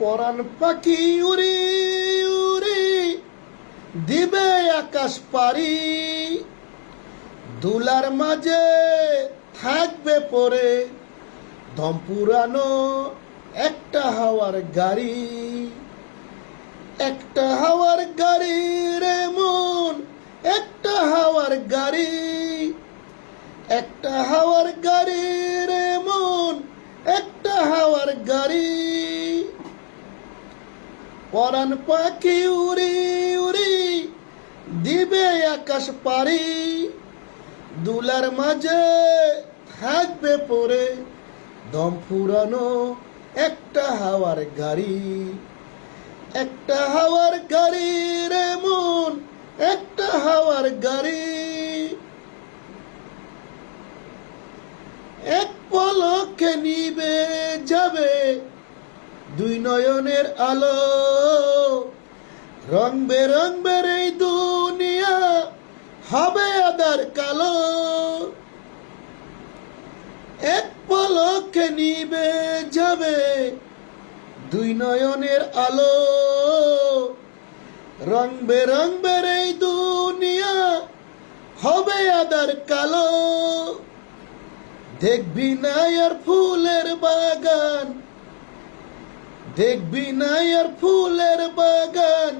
পরাণ পাখি উড়ি উড়ি দিবে আকাশ পারি, দুলার মাঝে থাকবে পরে দম পুরানো একটা হাওয়ার গাড়ি। একটা হাওয়ার গাড়ি রে মন, একটা হাওয়ার গাড়ি, একটা হাওয়ার গাড়ি রে মন, একটা হাওয়ার গাড়ি। পরাণ পাখি উড়ি উড়ি দিবে আকাশ পারি, দুলার মাঝে থাকবে পরে দম ফুরানো একটা হাওয়ার গাড়ি। একটা হাওয়ার গাড়ি রে মন, একটা হাওয়ার গাড়ি। এক পলকে নিবে যাবে দুই নয়নের আলো, রং বেরঙের এই দুনিয়া হবে আধার কালো। এক পলকে নিবে যাবে দুই নয়নের আলো, রং বেরঙের এই দুনিয়া হবে আধার কালো। দেখবি না আর ফুলের বাগান, দেখবি না আর ফুলের বাগান,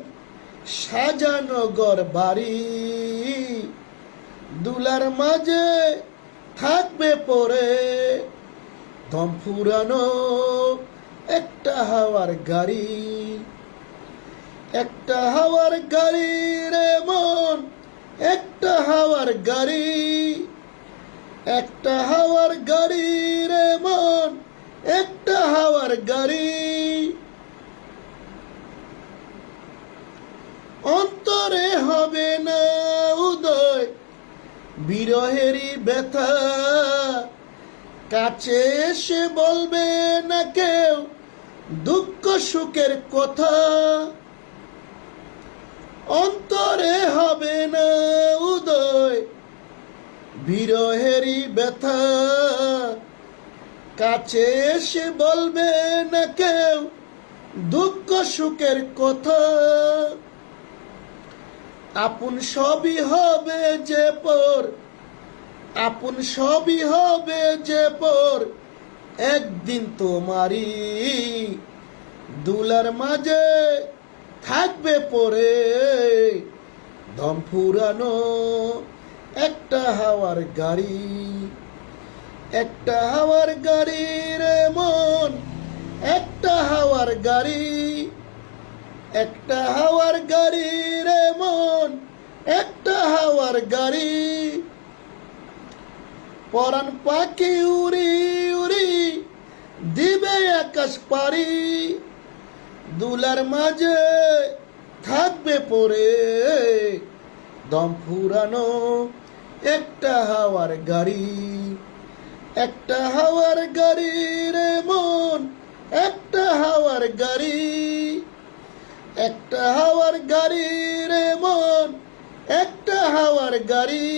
সাজানো ঘর বাড়ি, দুলার মাঝে থাকবে পরে দম ফুরানো একটা হাওয়ার গাড়ি। একটা হাওয়ার গাড়ি রে মন, একটা হাওয়ার গাড়ি, একটা হাওয়ার গাড়ি রে মন, একটা হাওয়ার গাড়ি। অন্তরে হবে না উদয় বিরহেরই ব্যথা, কাছে এসে বলবে না কেউ দুঃখ সুখের কথা। অন্তরে হবে না উদয় বিরহেরই ব্যথা, কাছে এসে বলবে না কেউ দুঃখ সুখের কথা। আপন সবই হবে যে পর, আপন সবই হবে যে পর একদিন তোমারই, দুলার মাঝে থাকবে পরে দম ফুরানো একটা হাওয়ার গাড়ি। একটা হাওয়ার গাড়ি রে মন, একটা হাওয়ার গাড়ি, একটা হাওয়ার গাড়ি রে মন, একটা হাওয়ার গাড়ি। পরাণ পাখি উড়ি উড়ি দিবে আকাশ পারি, দুলার মাঝে থাকবে পরে দম ফুরানো একটা হাওয়ার গাড়ি। একটা হাওয়ার গাড়ি রে মন, একটা হাওয়ার গাড়ি, একটা হাওয়ার গাড়ি রে মন, একটা হাওয়ার গাড়ি।